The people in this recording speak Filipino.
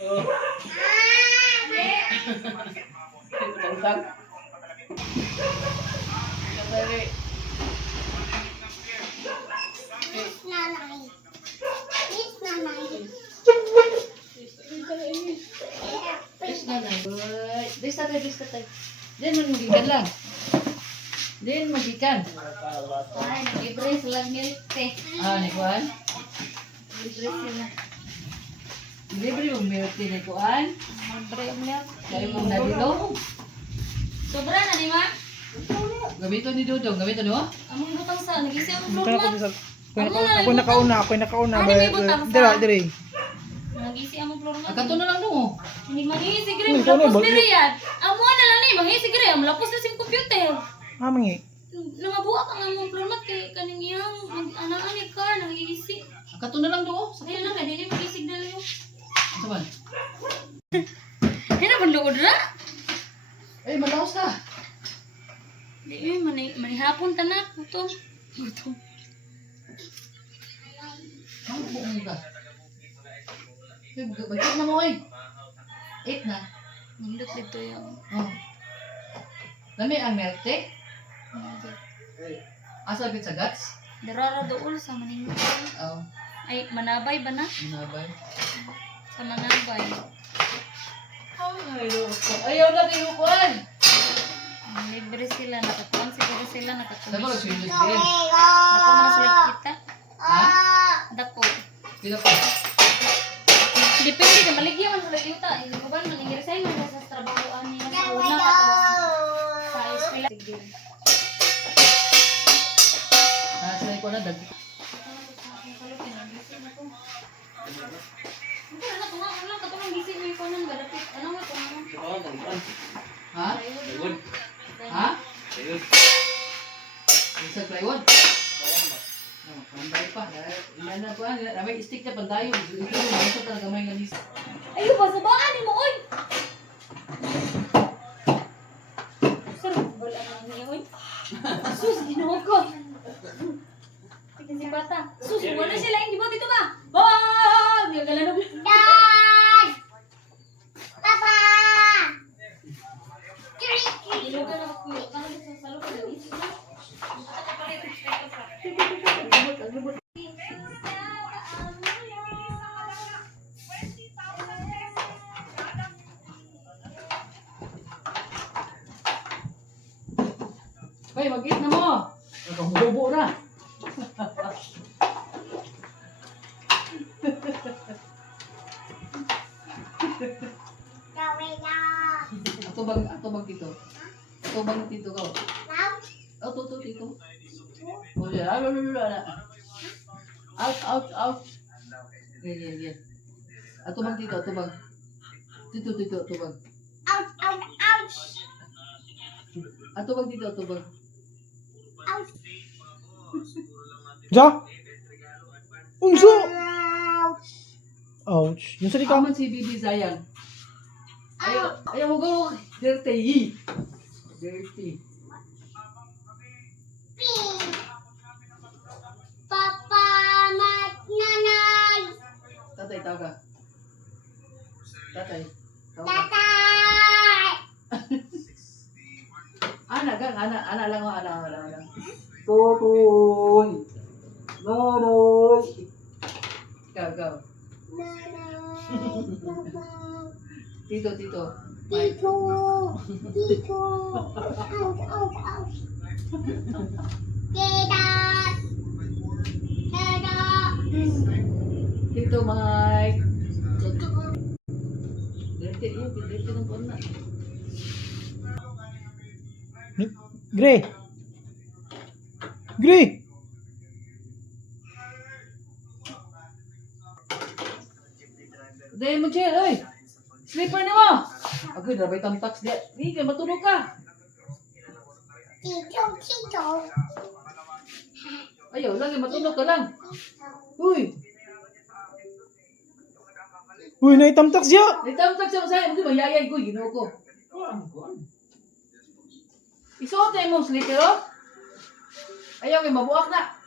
Oh. Tangtang. Kapali. Miss Nanay. Miss Nanay. Yes na na. Dis tatay. Diyan magikan lang. Diyan magikan. Ay, libre sila milk tea. Ah, ni kuan. Libre sila. Libre yung milk tea ni kuan. Libre yung milk Kaya tea. mo na dilo. Sobra na ni ma? Gamito ni Dudong, gamito no? Among butang sa nagisi ang Dito floor na mat. ako ako nakauna. Ano may butang sa? Dire. Nagisi among floor mat. Kato na lang no. Hindi manghisi gre, Ikaw na, lapos bagyo. period. Amo na lang ni manghisi gre, am lapos na sing computer. Mangi. Nangabuak ang among floor mat kay kaning iyang anaan ni car nangisi. Kato na lang do. Ayun lang kay dili magisig na lang. Saban. Hina bandog dra. Eh, malaos ka. Di manihapon tanak gutom. Gutom. Ang buong ka. Bagay na mo eh. 8 na. Nindot dito yung Oh. Lami ang milk tea. Asa gid sa guts? darara dool sa maningol. Oh, Ay, manabay ba na? nabay. Sa manabay. Ay, loko. Ayaw na kayo kuan. Libre sila, nakatuan siguro sila, Dako nakatumis. lang swindles din. Dako man sila kita. Ha? Dako. Pila pa? Depende ka, maligyan man sila kita. Hindi ko ba, maningirasay man sa trabaho ani na sa una ato. Sa eskwela. Sige. Nasa ko na dag. Ha? Ha? Isa plywood. Oh, panday pa. Ilan na pa? May stick na pandayo. Ito yung talaga may ngalis. Ayo ba sabaan ni mo oy. Sir, wala na niya oy. Sus, Ginoo ko. Tingin si bata. Sus, wala sila hindi mo dito ba? Ba! Di ka lanog. Dad! Papa! Ilog ka na ko. Kana sa salo ka dito. Hoy, mag-eat na mo. Nakahubo na. Ato bang tito? Ato bang tito ko? Ato tito. Oh, yeah. Out. Yan. Ato bang tito, ato bang. Tito, ato bang. Ato bang tito, ato bang. Ja. Unso. Ouch. Yung sa di ka. Kaman si Bibi Zayang. Ayaw mo go. Dirty. Papa, nanay. Tatay, tawag ka. Tatay. Tawag ka. Tatay. Ana lang. Tutoy. Nonoy. Ikaw. Tito. Mike. Tito Mike. Dirty ng pon na. Gray. Dahil mo, Jill, oy. Slipper ni mo. Agad, nabay tamtax di. Di ka, matulog ka. Ayaw, lagi matulog ka lang. Uy, Uy, naitamtak siya. tamtax siya masaya. Hindi ba, yayay ko, ginoo ko. Isuot na yung slipper, oh. Ayaw, mabuak na.